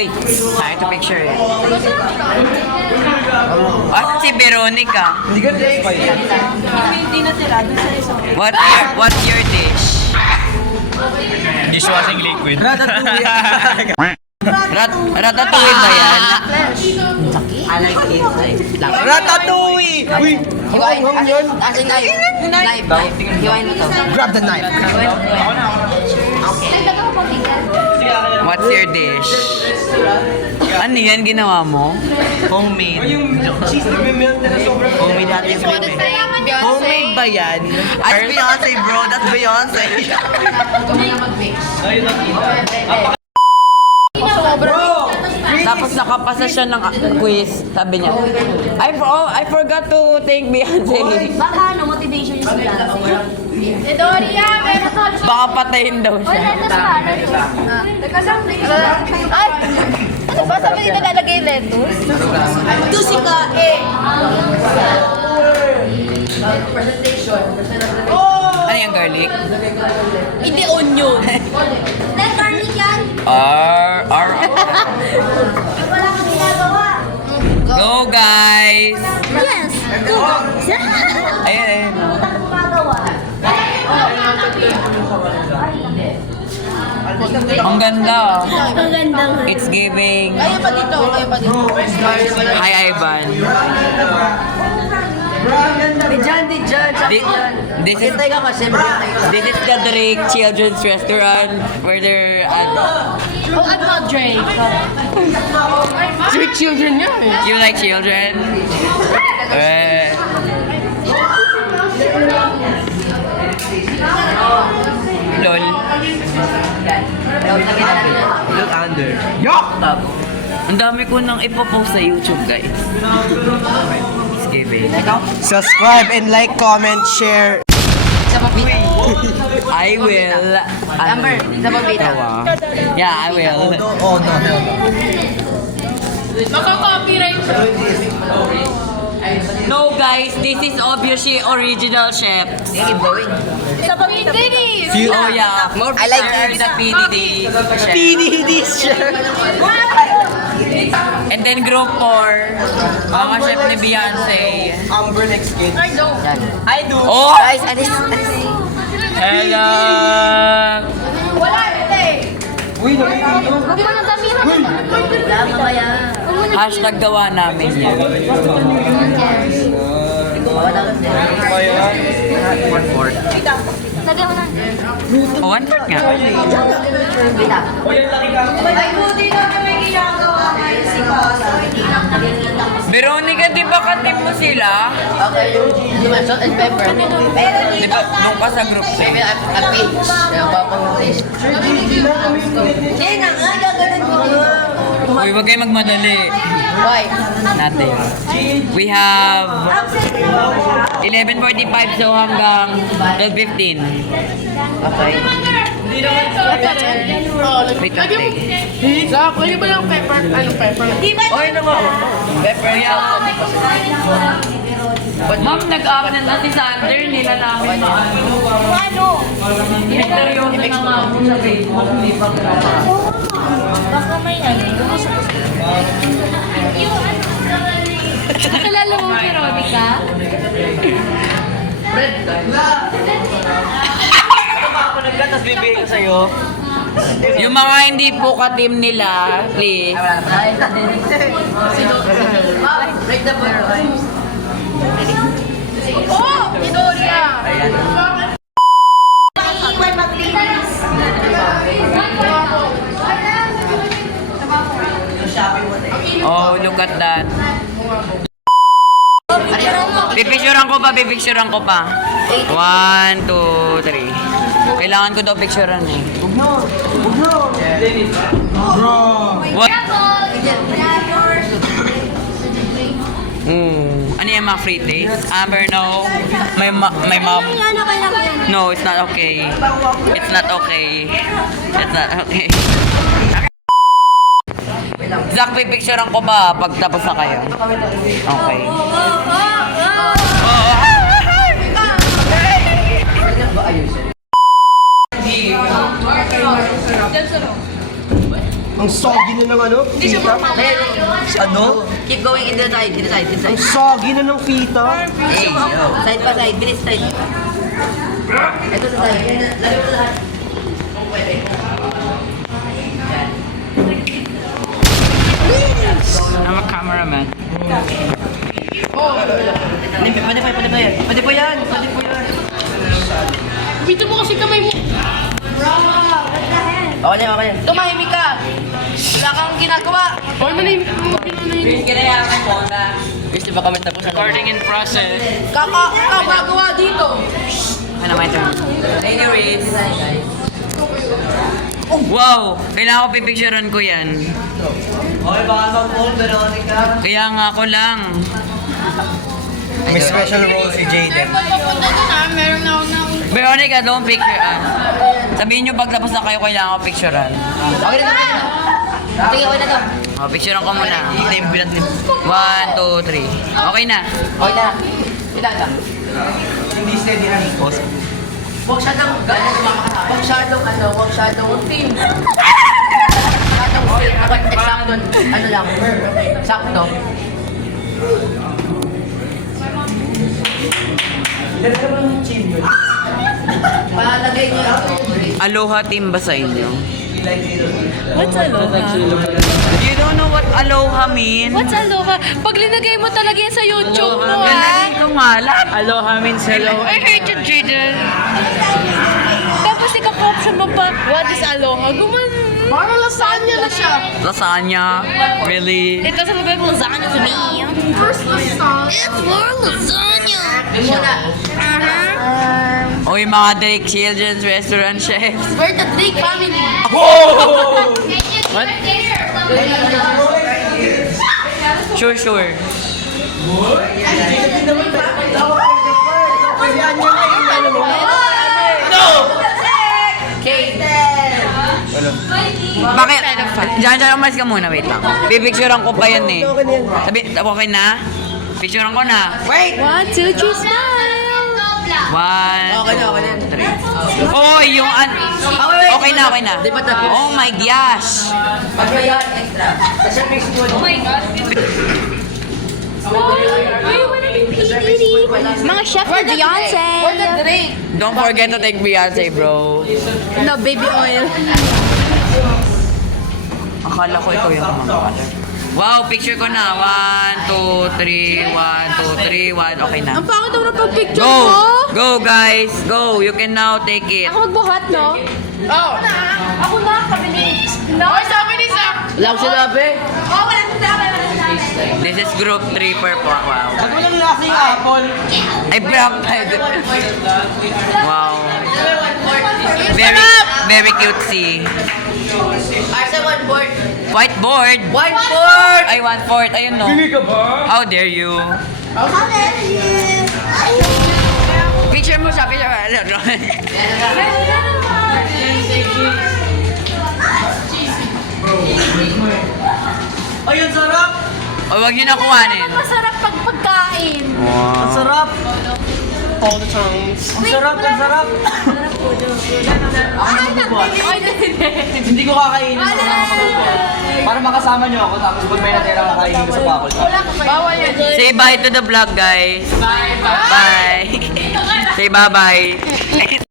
Oy, sakit yung picture eh. At si Veronica. Hindi ka na-spy. What's your dish? Dishwashing liquid. Ratatouille. Ratatouille ba yan? I like it. Ratatouille! Uy! Hiwain mo. As in knife. Knife. Hiwain mo to. Grab the knife. What's your dish? Ano yan ginawa mo? Homemade. Homemade natin yung cream eh. Homemade ba yan? That's Beyonce bro, that's Beyonce. Tapos nakapasa siya ng quiz. Sabi niya, I forgot to thank Beyonce. Baka ano, motivation yung sila. Doria, meron to. Baka patayin daw siya. Ay! Ano ba? Sabi nila lalagay yung lettuce? Tusi ka eh! Ano yung garlic? Hindi onion. Let garlic yan! Wala kang ginagawa. Go guys! Yes! Go! Ayun, ayun. Wala kang gumagawa. Ang ganda. Ang gandang. It's giving. Kayo pa dito. Hi, Ivan. This is Hintay ka kasi. this is the Drake Children's Restaurant where they're Oh, I'm not Drake. Sweet children nga eh. you like children? Lol. Look under. Ang dami ko nang ipopost sa YouTube, guys. It's giving. Subscribe and like, comment, share. I will. Number, isa pa bita. Yeah, I will. Oh no. Maka-copyright siya. No, guys, this is obviously original chef. Keep going. Sa pag-intinis! Oh yeah, I like They're the PDD chef. PDD share. And then group 4, mga chef ni Beyonce. Amber next kid. I don't. I do. Oh! Guys, alis. Hello! Wala ito eh. Uy, nakikita. Huwag mo nang damihan. Wala mamaya. Hashtag gawa namin yan. Wala kasi. Lagyan mo na. Oh, 1/4 nga. Bita. Ay, buti na may ginagawa kayo si Pasa. Hindi lang nagiging lang. Veronica, di ba katim mo sila? Okay, yung salt and pepper. Di ba nung pa sa group Maybe a pinch. Yung papang fish. Hindi na nga, gaganan mo. Uy, wag kayo magmadali. Why? Natin. We have 11:45 so hanggang 12:15. Okay. Wait, okay. Sa pwede ba yung pepper? Anong pepper? Di ba? Oy, naman. Pepper yan. Ma'am, nag-aaral na si Sander, nila namin maano. Ano? Misteryoso na nga ako sa Facebook, hindi pa Baka may ano. Nakilala mo si Veronica? Tapos bibigay ko sa'yo. Yung mga hindi po ka-team nila, please. Break the butter. Oh! Doria! Maiiwan maglinis. Oh, look at that. Pipicturean ko pa, pipicturean ko pa. 1, 2, 3. Kailangan ko daw picturean eh. What? Ano yung mga free taste? Amber, no. My mom. Ano kaya yan? No, it's not okay. It's not okay. It's not okay. Zach, pipicturean ko ba pag tapos na kayo? Okay. Ang soggy na ng ano? Fita. Ano? Keep going in the side, Ang soggy na ng fita. Hey, side pa side, bilis side. Ito sa side. Lalo ko lahat. Kung pwede. I'm a cameraman. Pwede po yan. Bito mo kasi kamay mo. Okay yan. Tumahimik ka. Wala kang ginagawa. Or manahimik mo. Kinayaman mo na. Gusto ba comment na po sa Recording in process. Gagawa dito. Ano my turn? Anyways. Wow! Kailangan ko pipicturean ko yan. Okay, baka mag-phone, Veronica. Kaya nga ako lang. May special role si Jaden. Papunta doon meron na ako na. Veronica, don't picture sabihin nyo pag tapos na kayo, kailangan ko picturean. Okay na to. Sige, okay na to. Picturean ko muna. Name bilang name. 1, 2, 3. Okay na. Okay na. Ito. Hindi steady na. Pause. Huwag shadow team. Shadow team. Ano lang. Sakto. Palagay niyo ito. Aloha team ba sa inyo? What's aloha? You don't know what aloha means? What's aloha? Pag linagay mo talaga yan sa YouTube mo, ha? Ito nga lang. Aloha means hello. I hate you, Jaden. Tapos ika-caption mo pa, what is aloha? Parang lasagna na siya. Lasagna? Really? Ito sa mga lasagna to me. First lasagna. It's for lasagna. Muna. Oy, mga Drake Children's Restaurant Chefs. We're the Drake family. What? Sure. Bakit? Diyan, umalis ka muna. Wait lang. Pipicturean ko pa yan eh. Sabi, okay na? Picturean ko na. Wait! 1, 2, 3, smile. 1, Okay na. 2, 3. Oh, yung okay na. Di ba tapos? Oh my gosh. Pag may yan, extra. Kasi mix mo. Oh my God. Mga chef na Beyonce. We're the Drake. Don't forget to take Beyonce, bro. No, baby oil. Akala ko ikaw yung kumakalat. Wow, picture ko na. 1, 2, 3, 1, 2, 3, 1. Okay na. Ang pangit daw na pag-picture Go! mo. Go, guys! Go! You can now take it. Ako magbuhat, no? Oo. Ako na, kabilis. No, sabi ni Zach. Lang sinabi. Oo, wala sinabi. This is group 3 per po. Wow. Ba't walang lasing apple? Ay, wow. Very cutesy. Arsa one board. Whiteboard. One board! Ay, 1/4. Ayun, no? ka ba? How dare you? Picture mo siya. Ay, ang sarap! O, wag niyo na kuhanin. Masarap pag pagkain. Ang sarap! All the time. Ang sarap! Hindi ko kakainin sa mga pagkakuha. Para makasama nyo ako, tapos pag may natira kakainin ko sa bakol. Bawal yan. Say bye to the vlog, guys. Bye. Say bye-bye.